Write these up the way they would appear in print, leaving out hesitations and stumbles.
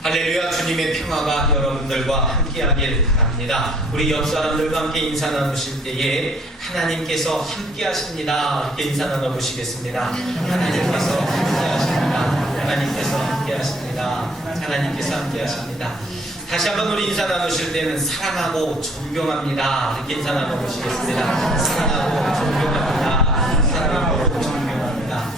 할렐루야. 주님의 평화가 여러분들과 함께하길 바랍니다. 우리 옆 사람들과 함께 인사 나누실 때에 하나님께서 함께하십니다 이렇게 인사 나눠보시겠습니다. 하나님께서 함께하십니다. 하나님께서 함께하십니다. 하나님께서 함께하십니다. 다시 한번 우리 인사 나누실 때는 사랑하고 존경합니다 이렇게 인사 나눠보시겠습니다. 사랑하고 존경합니다. 사랑하고 존경합니다.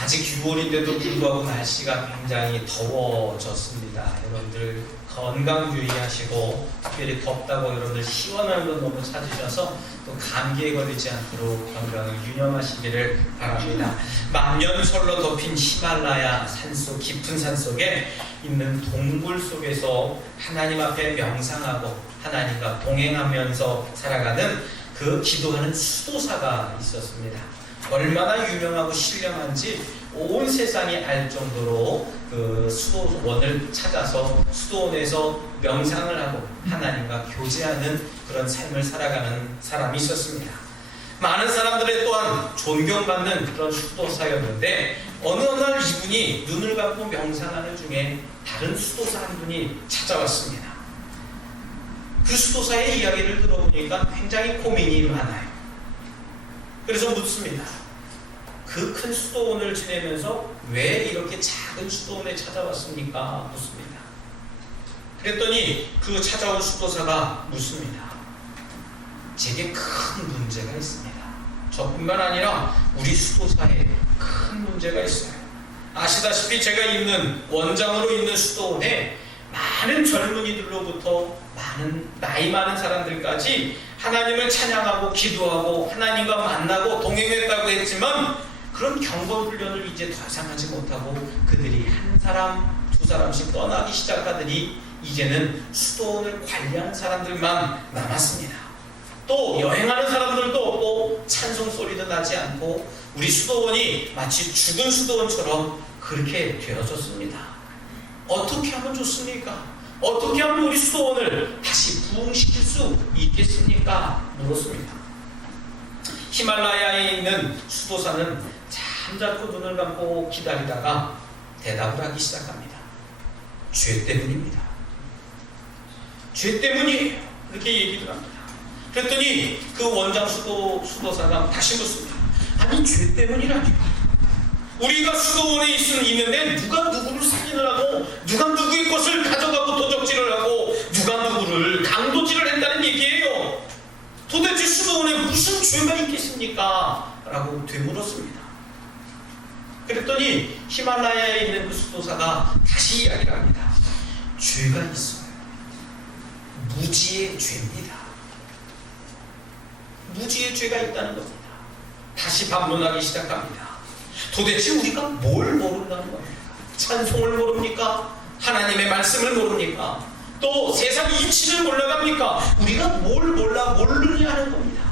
아직 6월인데도 불구하고 날씨가 굉장히 더워졌습니다. 여러분들 건강 유의하시고, 특별히 덥다고 여러분들 시원한 거 너무 찾으셔서 또 감기에 걸리지 않도록 건강을 유념하시기를 바랍니다. 만년설로 덮인 히말라야 산속, 깊은 산속에 있는 동굴 속에서 하나님 앞에 명상하고 하나님과 동행하면서 살아가는 그 기도하는 수도사가 있었습니다. 얼마나 유명하고 신령한지 온 세상이 알 정도로 그 수도원을 찾아서 수도원에서 명상을 하고 하나님과 교제하는 그런 삶을 살아가는 사람이 있었습니다. 많은 사람들의 또한 존경받는 그런 수도사였는데, 어느 날 이분이 눈을 감고 명상하는 중에 다른 수도사 한 분이 찾아왔습니다. 그 수도사의 이야기를 들어보니까 굉장히 고민이 많아요. 그래서 묻습니다. 그 큰 수도원을 지내면서 왜 이렇게 작은 수도원에 찾아왔습니까? 묻습니다. 그랬더니 그 찾아온 수도사가 묻습니다. 제게 큰 문제가 있습니다. 저뿐만 아니라 우리 수도사에 큰 문제가 있어요. 아시다시피 제가 있는 원장으로 있는 수도원에 많은 젊은이들로부터 나이 많은 사람들까지 하나님을 찬양하고 기도하고 하나님과 만나고 동행했다고 했지만, 그런 경건 훈련을 이제 더 이상 하지 못하고 그들이 한 사람 두 사람씩 떠나기 시작하더니 이제는 수도원을 관리하는 사람들만 남았습니다. 또 여행하는 사람들도 없고 찬송 소리도 나지 않고 우리 수도원이 마치 죽은 수도원처럼 그렇게 되어졌습니다. 어떻게 하면 좋습니까? 어떻게 하면 우리 수도원을 다시 부흥시킬 수 있겠습니까? 물었습니다. 히말라야에 있는 수도사는 잠자코 눈을 감고 기다리다가 대답을 하기 시작합니다. 죄 때문입니다. 죄 때문이에요. 이렇게 얘기를 합니다. 그랬더니 그 원장 수도사가 다시 묻습니다. 아니, 죄 때문이라니. 우리가 수도원에 있는데 누가 누구를 살인을 하고 누가 누구의 것을 가져가고 도적질을 하고 누가 누구를 강도질을 했다는 얘기예요. 도대체 수도원에 무슨 죄가 있겠습니까? 라고 되물었습니다. 그랬더니 히말라야에 있는 그 수도사가 다시 이야기를 합니다. 죄가 있어요. 무지의 죄입니다. 무지의 죄가 있다는 겁니다. 다시 반문하기 시작합니다. 도대체 우리가 뭘 모른다는 겁니까? 찬송을 모릅니까? 하나님의 말씀을 모릅니까? 또 세상 이치를 몰라갑니까? 우리가 뭘 모르냐 하는 겁니다.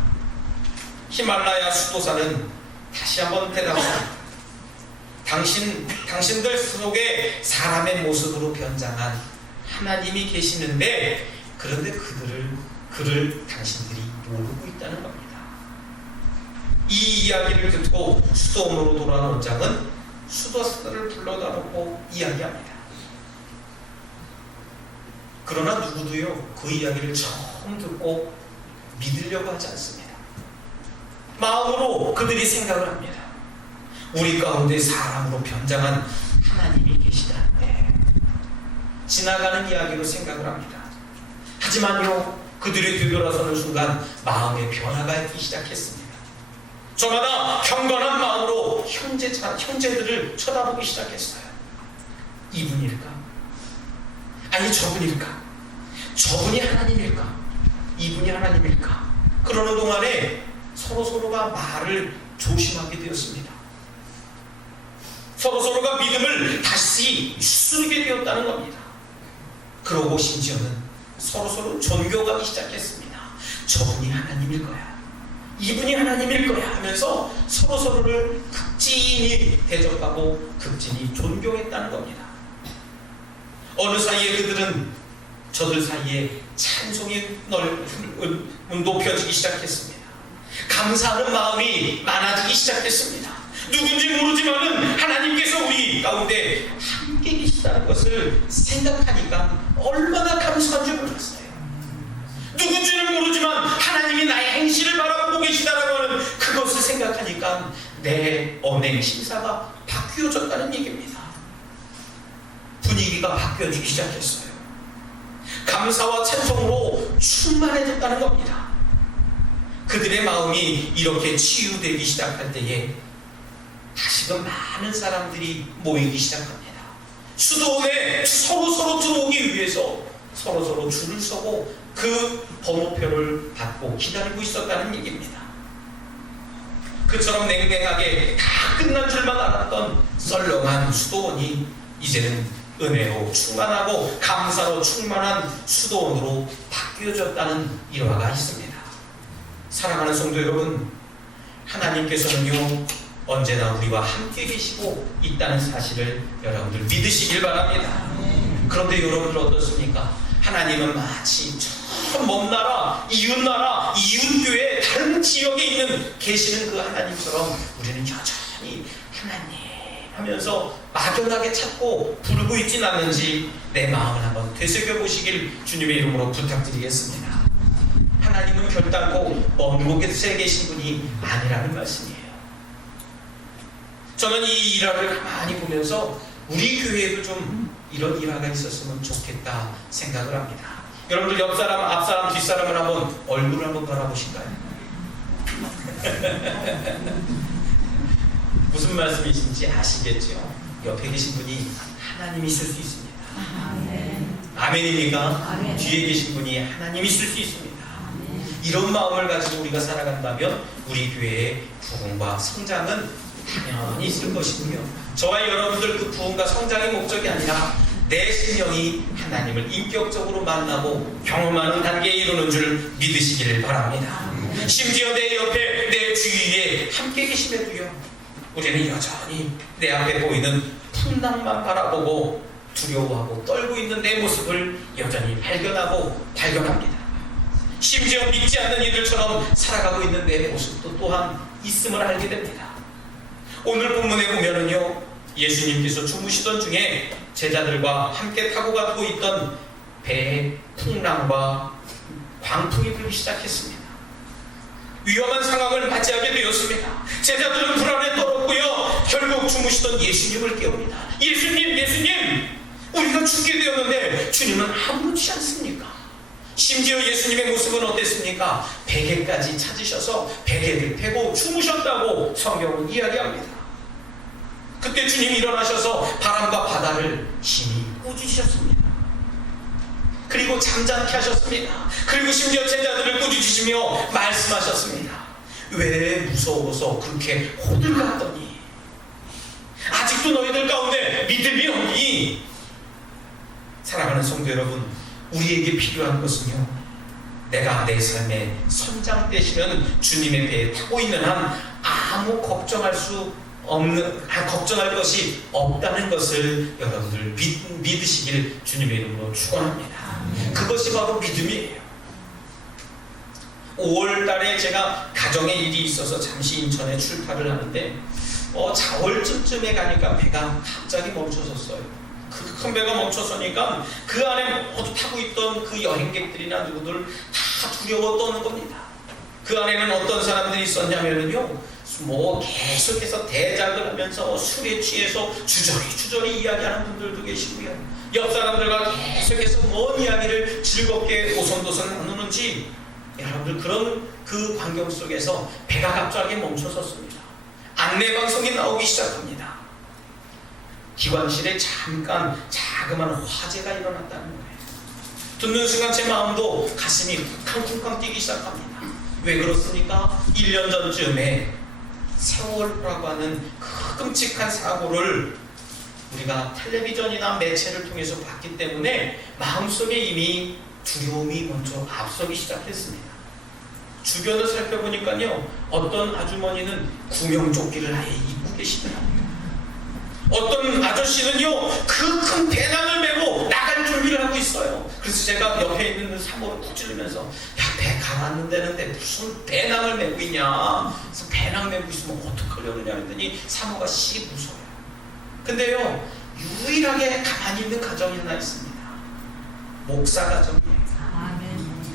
히말라야 수도사는 다시 한번 대답합니다. 당신들 속에 사람의 모습으로 변장한 하나님이 계시는데, 그런데 그를 당신들이 모르고 있다는 겁니다. 이 이야기를 듣고 수도원으로 돌아온 원장은 수도사를 불러다 놓고 이야기합니다. 그러나 누구도요 그 이야기를 처음 듣고 믿으려고 하지 않습니다. 마음으로 그들이 생각을 합니다. 우리 가운데 사람으로 변장한 하나님이 계시다는데, 지나가는 이야기로 생각을 합니다. 하지만요, 그들이 되돌아서는 순간 마음의 변화가 있기 시작했습니다. 저마다 경건한 마음으로 형제들을 쳐다보기 시작했어요. 이분일까? 아니, 저분일까? 저분이 하나님일까? 이분이 하나님일까? 그러는 동안에 서로가 말을 조심하게 되었습니다. 서로가 믿음을 다시 쓰게 되었다는 겁니다. 그러고 심지어는 서로 존경하기 시작했습니다. 저분이 하나님일 거야, 이분이 하나님일 거야 하면서 서로를 극진히 대접하고 극진히 존경했다는 겁니다. 어느 사이에 그들은 저들 사이에 찬송이 높여지기 시작했습니다. 감사하는 마음이 많아지기 시작했습니다. 누군지 모르지만은 하나님께서 우리 가운데 계시다는 것을 생각하니까 얼마나 감사한 줄 몰랐어요. 누군지는 모르지만 하나님이 나의 행실을 바라보고 계시다라고 하는 그것을 생각하니까 내 언행 심사가 바뀌어졌다는 얘기입니다. 분위기가 바뀌어지기 시작했어요. 감사와 찬송으로 충만해졌다는 겁니다. 그들의 마음이 이렇게 치유되기 시작할 때에 다시금 많은 사람들이 모이기 시작합니다. 수도원에 서로 들어오기 위해서 서로 줄을 서고 그 번호표를 받고 기다리고 있었다는 얘기입니다. 그처럼 냉랭하게 다 끝난 줄만 알았던 썰렁한 수도원이 이제는 은혜로 충만하고 감사로 충만한 수도원으로 바뀌어졌다는 일화가 있습니다. 사랑하는 성도 여러분, 하나님께서는요 언제나 우리와 함께 계시고 있다는 사실을 여러분들 믿으시길 바랍니다. 그런데 여러분들 어떻습니까? 하나님은 마치 저 먼 나라, 이웃교회 다른 지역에 있는 계시는 그 하나님처럼 우리는 여전히 하나님 하면서 막연하게 찾고 부르고 있진 않는지 내 마음을 한번 되새겨보시길 주님의 이름으로 부탁드리겠습니다. 하나님은 결단코 먼 곳에 계신 분이 아니라는 말씀이에요. 저는 이 일화를 가만히 보면서 우리 교회에도 좀 이런 일화가 있었으면 좋겠다 생각을 합니다. 여러분들 옆사람, 앞사람, 뒷사람을 한번 얼굴을 한번 바라보실까요? 무슨 말씀이신지 아시겠죠? 옆에 계신 분이 하나님이 있을 수 있습니다. 아멘입니까? 아멘. 뒤에 계신 분이 하나님이 있을 수 있습니다. 아멘. 이런 마음을 가지고 우리가 살아간다면 우리 교회의 부흥과 성장은 당연히 있을 것이고요. 저와 여러분들 그 부흥과 성장의 목적이 아니라 내 심령이 하나님을 인격적으로 만나고 경험하는 단계에 이르는 줄 믿으시기를 바랍니다. 심지어 내 옆에 내 주위에 함께 계심에도요 우리는 여전히 내 앞에 보이는 풍랑만 바라보고 두려워하고 떨고 있는 내 모습을 여전히 발견합니다. 심지어 믿지 않는 이들처럼 살아가고 있는 내 모습도 또한 있음을 알게 됩니다. 오늘 본문에 보면은요 예수님께서 주무시던 중에 제자들과 함께 타고 가고 있던 배에 풍랑과 광풍이 불기 시작했습니다. 위험한 상황을 맞이하게 되었습니다. 제자들은 불안에 떨었고요 결국 주무시던 예수님을 깨웁니다. 예수님 우리가 죽게 되었는데 주님은 아무렇지 않습니까? 심지어 예수님의 모습은 어땠습니까? 베개까지 찾으셔서 베개를 펴고 주무셨다고 성경은 이야기합니다. 그때 주님이 일어나셔서 바람과 바다를 심히 꾸짖으셨습니다. 그리고 잠잠케 하셨습니다. 그리고 심지어 제자들을 꾸짖으시며 말씀하셨습니다. 왜 무서워서 그렇게 호들갑더니 아직도 너희들 가운데 믿음이 없니? 사랑하는 성도 여러분, 우리에게 필요한 것은요 내가 내 삶의 선장 되시는 주님의 배에 타고 있는 한 아무 걱정할 것이 없다는 것을 여러분들 믿으시길 주님의 이름으로 축원합니다. 그것이 바로 믿음이에요. 5월 달에 제가 가정의 일이 있어서 잠시 인천에 출타를 하는데 4월쯤에 가니까 배가 갑자기 멈춰섰어요. 그 큰 배가 멈춰서니까 그 안에 모두 타고 있던 그 여행객들이나 누구들 다 두려워 떠는 겁니다. 그 안에는 어떤 사람들이 있었냐면요 계속해서 대작을 하면서 술에 취해서 주저리 이야기하는 분들도 계시고요 옆 사람들과 계속해서 뭔 이야기를 즐겁게 오손도손 나누는지 여러분들 그런 그 광경 속에서 배가 갑자기 멈춰섰습니다. 안내방송이 나오기 시작합니다. 기관실에 잠깐 자그마한 화재가 일어났다는 거예요. 듣는 순간 제 마음도 가슴이 쿵쾅쿵쾅 뛰기 시작합니다. 왜 그렇습니까? 1년 전쯤에 세월호라고 하는 그 끔찍한 사고를 우리가 텔레비전이나 매체를 통해서 봤기 때문에 마음속에 이미 두려움이 먼저 앞서기 시작했습니다. 주변을 살펴보니까요 어떤 아주머니는 구명조끼를 아예 입고 계시더라고요. 어떤 아저씨는요 그 큰 배낭을 메고 나갈 준비를 하고 있어요. 그래서 제가 옆에 있는 사모를 구질르면서 야, 배 가라앉는다는데 무슨 배낭을 메고 있냐. 그래서 배낭 메고 있으면 어떡하려느냐 했더니 사모가 씩 웃어요. 근데요 유일하게 가만히 있는 가정이 하나 있습니다. 목사 가정이에요.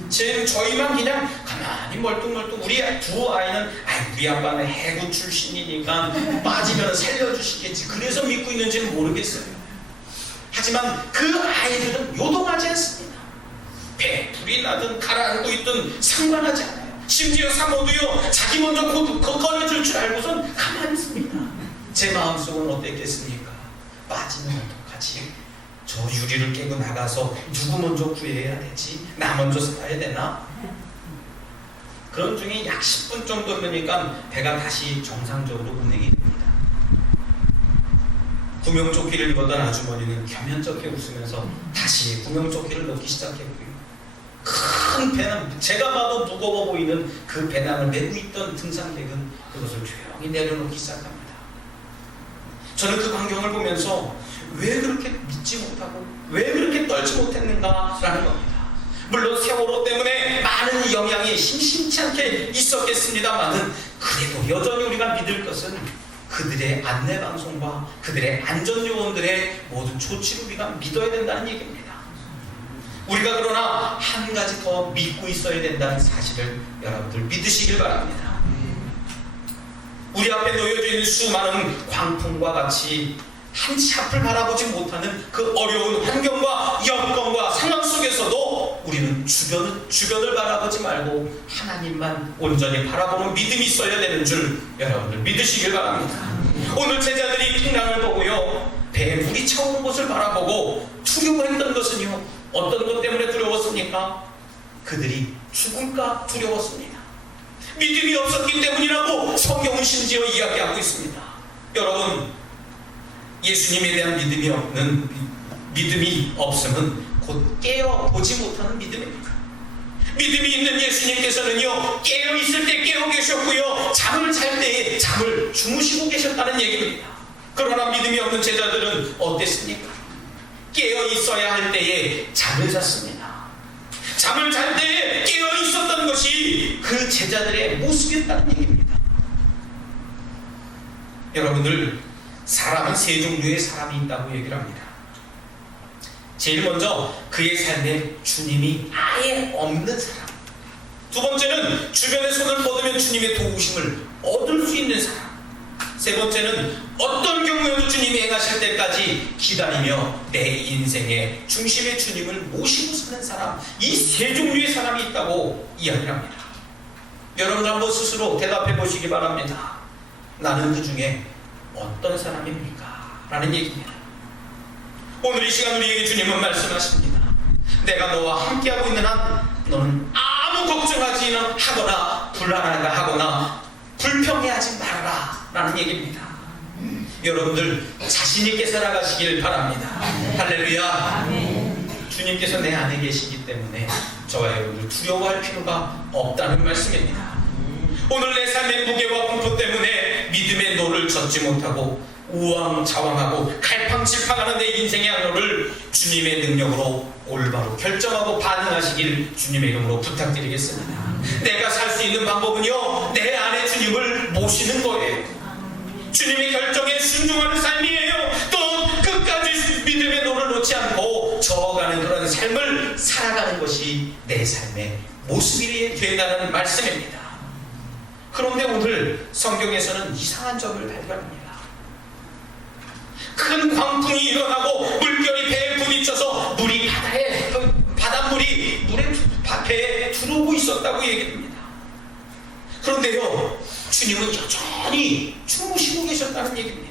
지금 저희만 그냥 가만히 멀뚱멀뚱, 우리 두 아이는 우리 아빠는 해군 출신이니까 빠지면 살려주시겠지, 그래서 믿고 있는지는 모르겠어요. 하지만 그 아이들은 요동하지 않습니다. 배 불이 나든 가라앉고 있든 상관하지 않아요. 심지어 사모도요, 자기 먼저 꺼내줄 줄 알고선 가만히 있습니다. 제 마음속은 어땠겠습니까? 빠지면 어떡하지? 저 유리를 깨고 나가서 누구 먼저 구해야 되지? 나 먼저 살아야 되나? 그런 중에 약 10분 정도 되니까 배가 다시 정상적으로 운행이 됩니다. 구명조끼를 입었던 아주머니는 겸연쩍게 웃으면서 다시 구명조끼를 넣기 시작했고요. 큰 배낭, 제가 봐도 무거워 보이는 그 배낭을 메고 있던 등산객은 그것을 조용히 내려놓기 시작합니다. 저는 그 광경을 보면서 왜 그렇게 믿지 못하고 왜 그렇게 떨지 못했는가라는 겁니다. 물론 세월호 때문에 많은 영향이 심심치 않게 있었겠습니다만은 그래도 여전히 우리가 믿을 것은 그들의 안내방송과 그들의 안전요원들의 모든 조치를 우리가 믿어야 된다는 얘기입니다. 우리가 그러나 한 가지 더 믿고 있어야 된다는 사실을 여러분들 믿으시길 바랍니다. 우리 앞에 놓여져 있는 수많은 광풍과 같이 한치 앞을 바라보지 못하는 그 어려운 환경과 여건과 상황 속에서도 우리는 주변을 바라보지 말고 하나님만 온전히 바라보는 믿음이 있어야 되는 줄 여러분들 믿으시길 바랍니다. 오늘 제자들이 풍랑을 보고요, 배에 물이 차오는 곳을 바라보고 두려워했던 것은요, 어떤 것 때문에 두려웠습니까? 그들이 죽을까 두려웠습니다. 믿음이 없었기 때문이라고 성경은 심지어 이야기하고 있습니다. 여러분, 예수님에 대한 믿음이 없음은 곧 깨어보지 못하는 믿음입니다. 믿음이 있는 예수님께서는요, 깨어있을 때 깨어 계셨고요, 잠을 잘 때에 잠을 주무시고 계셨다는 얘기입니다. 그러나 믿음이 없는 제자들은 어땠습니까? 깨어있어야 할 때에 잠을 잤습니다. 잠을 잘 때에 깨어있었던 것이 그 제자들의 모습이었다는 얘기입니다. 여러분들, 사람은 세 종류의 사람이 있다고 얘기를 합니다. 제일 먼저 그의 삶에 주님이 아예 없는 사람. 두 번째는 주변의 손을 뻗으면 주님의 도우심을 얻을 수 있는 사람. 세 번째는 어떤 경우에도 주님이 행하실 때까지 기다리며 내 인생의 중심의 주님을 모시고 사는 사람. 이 세 종류의 사람이 있다고 이야기를 합니다. 여러분 한번 스스로 대답해 보시기 바랍니다. 나는 그 중에 어떤 사람입니까? 라는 얘기입니다. 오늘 이 시간 우리에게 주님은 말씀하십니다. 내가 너와 함께하고 있는 한 너는 아무 걱정하지 하거나 불안하거나 불평해하지 말아라 라는 얘기입니다. 여러분들 자신 있게 살아가시길 바랍니다. 할렐루야. 주님께서 내 안에 계시기 때문에 저와 여러분들 두려워할 필요가 없다는 말씀입니다. 오늘 내 삶의 무게와 공포 때문에 믿음의 노를 젓지 못하고 우왕좌왕하고 갈팡질팡하는 내 인생의 항로를 주님의 능력으로 올바로 결정하고 반응하시길 주님의 이름으로 부탁드리겠습니다. 내가 살 수 있는 방법은요, 내 안에 주님을 모시는 거예요. 주님의 결정에 순종하는 삶이에요. 또 끝까지 믿음의 노를 놓지 않고 저어가는 그런 삶을 살아가는 것이 내 삶의 모습이 된다는 말씀입니다. 그런데 오늘 성경에서는 이상한 점을 발견합니다. 큰 광풍이 일어나고 물결이 배에 부딪혀서 물이 바닷물이 배에 들어오고 있었다고 얘기합니다. 그런데요, 주님은 여전히 주무시고 계셨다는 얘기입니다.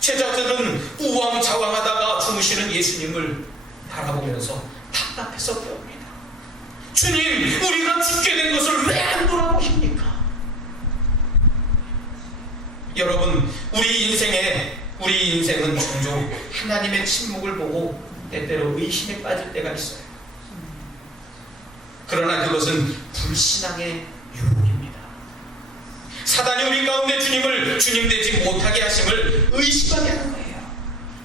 제자들은 우왕좌왕하다가 주무시는 예수님을 바라보면서 답답해서 배웁니다. 주님, 우리가 죽게 된 것을 왜 안 돌아보십니까? 여러분, 우리 인생은 종종 하나님의 침묵을 보고 때때로 의심에 빠질 때가 있어요. 그러나 그것은 불신앙의 유혹입니다. 사단이 우리 가운데 주님을 주님 되지 못하게 하심을 의심하게 하는 거예요.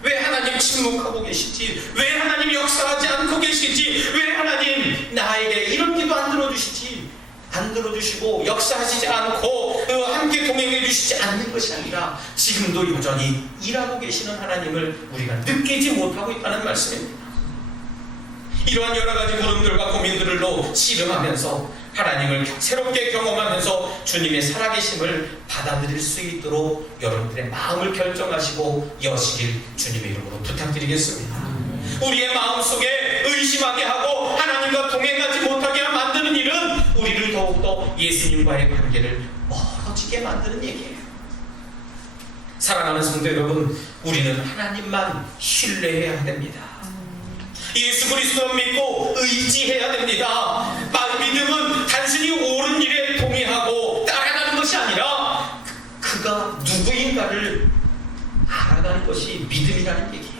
왜 하나님 침묵하고 계시지? 왜 하나님 역사하지 않고 계시지? 왜 하나님 나에게 이런 기도 안 들어주시지? 만들어 주시고 역사하시지 않고 함께 동행해 주시지 않는 것이 아니라 지금도 여전히 일하고 계시는 하나님을 우리가 느끼지 못하고 있다는 말씀입니다. 이러한 여러 가지 물음들과 고민들로 씨름하면서 하나님을 새롭게 경험하면서 주님의 살아계심을 받아들일 수 있도록 여러분들의 마음을 결정하시고 여시길 주님의 이름으로 부탁드리겠습니다. 우리의 마음속에 의심하게 하고 하나님과 동행하지 못하게 만드는 일은 우리를 더욱더 예수님과의 관계를 멀어지게 만드는 얘기예요. 사랑하는 성도 여러분, 우리는 하나님만 신뢰해야 됩니다. 예수 그리스도만 믿고 의지해야 됩니다. 믿음은 단순히 옳은 일에 동의하고 따라가는 것이 아니라 그가 누구인가를 알아가는 것이 믿음이라는 얘기예요.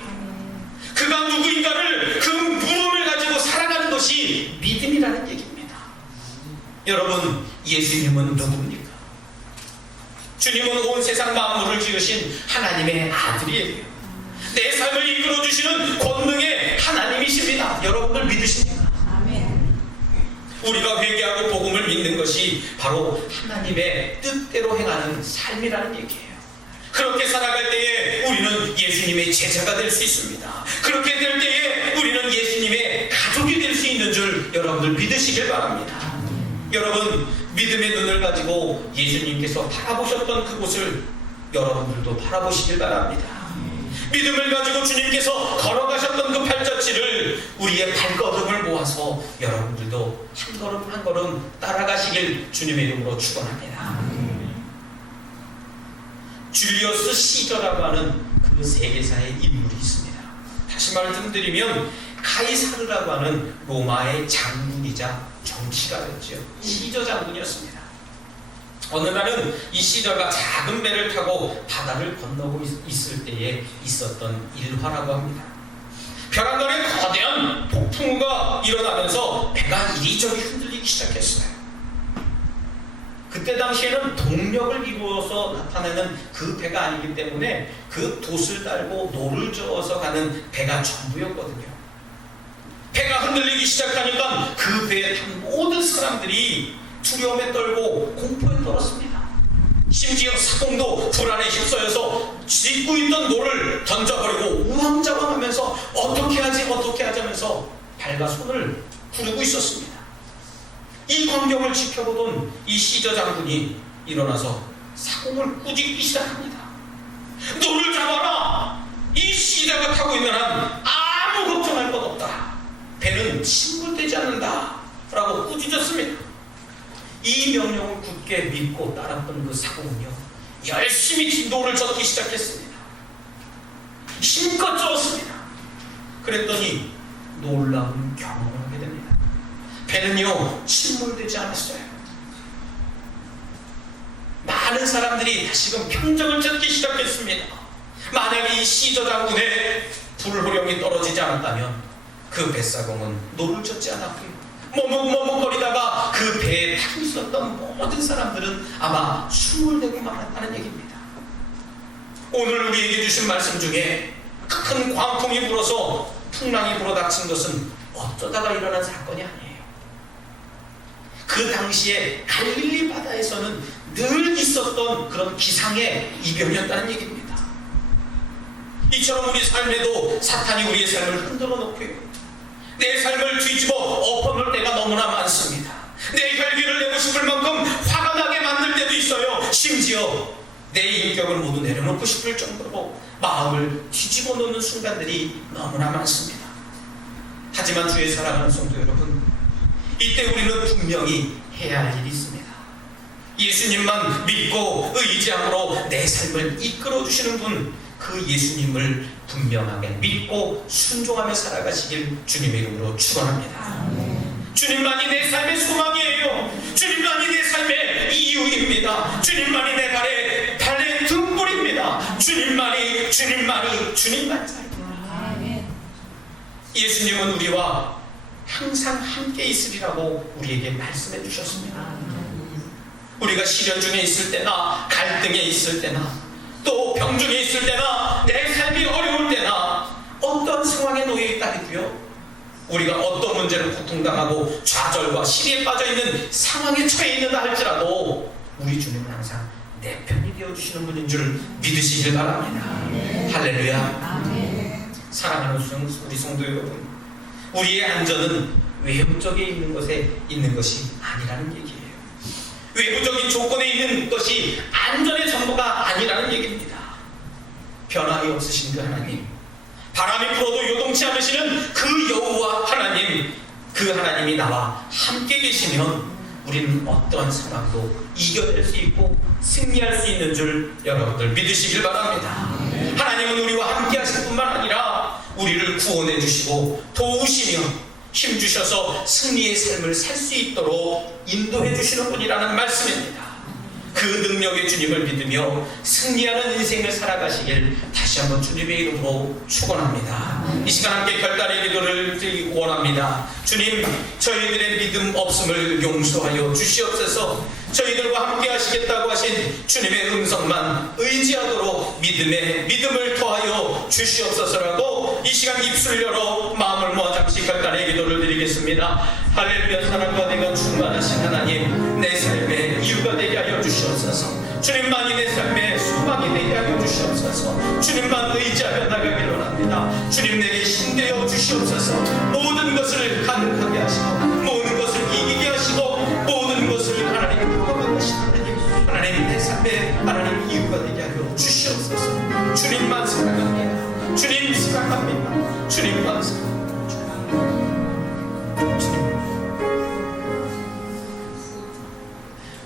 그가 누구인가를 그 물음을 가지고 살아가는 것이 믿음이라는 얘기입니다. 여러분, 예수님은 누굽니까? 주님은 온 세상 만물을 지으신 하나님의 아들이에요. 내 삶을 이끌어주시는 권능의 하나님이십니다. 여러분들 믿으십니까? 아멘. 우리가 회개하고 복음을 믿는 것이 바로 하나님의 뜻대로 행하는 삶이라는 얘기예요. 그렇게 살아갈 때에 우리는 예수님의 제자가 될 수 있습니다. 그렇게 될 때에 우리는 예수님의 가족이 될 수 있는 줄 여러분들 믿으시길 바랍니다. 여러분, 믿음의 눈을 가지고 예수님께서 바라보셨던 그곳을 여러분들도 바라보시길 바랍니다. 믿음을 가지고 주님께서 걸어가셨던 그 발자취를 우리의 발걸음을 모아서 여러분들도 한 걸음 한 걸음 따라가시길 주님의 이름으로 축원합니다. 줄리어스 시저라고 하는 그 세계사의 인물이 있습니다. 다시 말씀드리면 카이사르라고 하는 로마의 장군이자 정치가였죠. 시저 장군이었습니다. 어느 날은 이 시저가 작은 배를 타고 바다를 건너고 있을 때에 있었던 일화라고 합니다. 벼랑간에 거대한 폭풍우가 일어나면서 배가 이리저리 흔들리기 시작했어요. 그때 당시에는 동력을 이루어서 나타내는 그 배가 아니기 때문에 그 돛을 달고 노를 저어서 가는 배가 전부였거든요. 배가 흔들리기 시작하니까 그 배에 탄 모든 사람들이 두려움에 떨고 공포에 떨었습니다. 심지어 사공도 불안에 휩싸여서 짚고 있던 노를 던져버리고 우왕좌왕하면서 어떻게 하자면서 발과 손을 구르고 있었습니다. 이 광경을 지켜보던 이 시저 장군이 일어나서 사공을 꾸짖기 시작합니다. 노를 잡아라! 이 시저가 타고 있는 한 아무 걱정할 것 없다. 배는 침몰되지 않는다. 라고 꾸짖었습니다. 이 명령을 굳게 믿고 따랐던 그 사공은요, 열심히 노를 젓기 시작했습니다. 힘껏 저었습니다. 그랬더니 놀라운 경험을 하게 됩니다. 배는요, 침몰되지 않았어요. 많은 사람들이 다시금 평정을 찾기 시작했습니다. 만약에 이 시저 장군의 불호령이 떨어지지 않았다면 그 뱃사공은 노를 젓지 않았고요, 머뭇머뭇거리다가 그 배에 타고 있었던 모든 사람들은 아마 숨을 내고 말았다는 얘기입니다. 오늘 우리에게 주신 말씀 중에 큰 광풍이 불어서 풍랑이 불어닥친 것은 어쩌다가 일어난 사건이 아니에요. 그 당시에 갈릴리 바다에서는 늘 있었던 그런 기상의 이변이었다는 얘기입니다. 이처럼 우리 삶에도 사탄이 우리의 삶을 흔들어 놓고요, 내 삶을 뒤집어 엎어놓을 때가 너무나 많습니다. 내 혈기를 내고 싶을 만큼 화가 나게 만들 때도 있어요. 심지어 내 인격을 모두 내려놓고 싶을 정도로 마음을 뒤집어 놓는 순간들이 너무나 많습니다. 하지만 주의 사랑하는 성도 여러분, 이때 우리는 분명히 해야 할 일이 있습니다. 예수님만 믿고 의지함으로 내 삶을 이끌어주시는 분, 그 예수님을 분명하게 믿고 순종하며 살아가시길 주님의 이름으로 축원합니다. 주님만이 내 삶의 소망이에요. 주님만이 내 삶의 이유입니다. 주님만이 내 발의 등불입니다. 주님만이 사입니다. 예수님은 우리와 항상 함께 있으리라고 우리에게 말씀해 주셨습니다. 우리가 시련 중에 있을 때나 갈등에 있을 때나 또 병중에 있을 때나 내 삶이 어려울 때나 어떤 상황에 놓여 있다 해도요, 우리가 어떤 문제를 고통당하고 좌절과 시리에 빠져있는 상황에 처해 있는다 할지라도 우리 주님은 항상 내 편이 되어주시는 분인 줄 믿으시길 바랍니다. 할렐루야. 사랑하는 우리 성도 여러분, 우리의 안전은 외부적에 있는 것에 있는 것이 아니라는 얘기예요. 외부적인 조건에 있는 것이 안전의 전부가 아니라는 얘기입니다. 변함이 없으신 그 하나님, 바람이 불어도 요동치 않으시는 그 여호와 하나님, 그 하나님이 나와 함께 계시면 우리는 어떠한 상황도 이겨낼 수 있고 승리할 수 있는 줄 여러분들 믿으시길 바랍니다. 하나님은 우리와 함께 하실 뿐만 아니라 우리를 구원해 주시고 도우시며 힘주셔서 승리의 삶을 살 수 있도록 인도해 주시는 분이라는 말씀입니다. 그 능력의 주님을 믿으며 승리하는 인생을 살아가시길 다시 한번 주님의 이름으로 축원합니다. 이 시간 함께 결단의 기도를 드리기 원합니다. 주님, 저희들의 믿음 없음을 용서하여 주시옵소서. 저희들과 함께 하시겠다고 하신 주님의 음성만 의지하도록 믿음을 더하여 주시옵소서라고 이 시간 입술 열어 마음을 모아 잠시 결단의 기도를 드리겠습니다. 할렐루야. 사랑과 내가 충만하신 하나님, 내 삶의 이유가 되게 하여 주시옵소서. 주님만이 내 삶의 소망이 되게 하여 주시옵소서. 주님만 의지하여 나가길 원합니다. 주님, 내게 힘되어 주시옵소서. 모든 것을 가능하게 하시고 모든 것을 이기게 하시고 모든 것을 하나님 포함하게 하시는 하나님, 내 삶의 하나님 이유가 되게 하여 주시옵소서. 주님만 생각합니다. 주님 생각합니다. 주님만 생각합니다.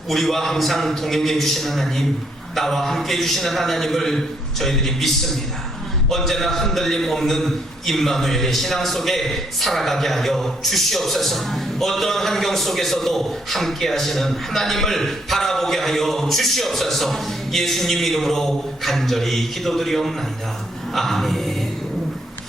우리와 항상 동행해 주시는 하나님, 나와 함께 해주시는 하나님을 저희들이 믿습니다. 언제나 흔들림 없는 임마누엘의 신앙 속에 살아가게 하여 주시옵소서. 어떤 환경 속에서도 함께 하시는 하나님을 바라보게 하여 주시옵소서. 예수님 이름으로 간절히 기도드리옵나이다. 아멘.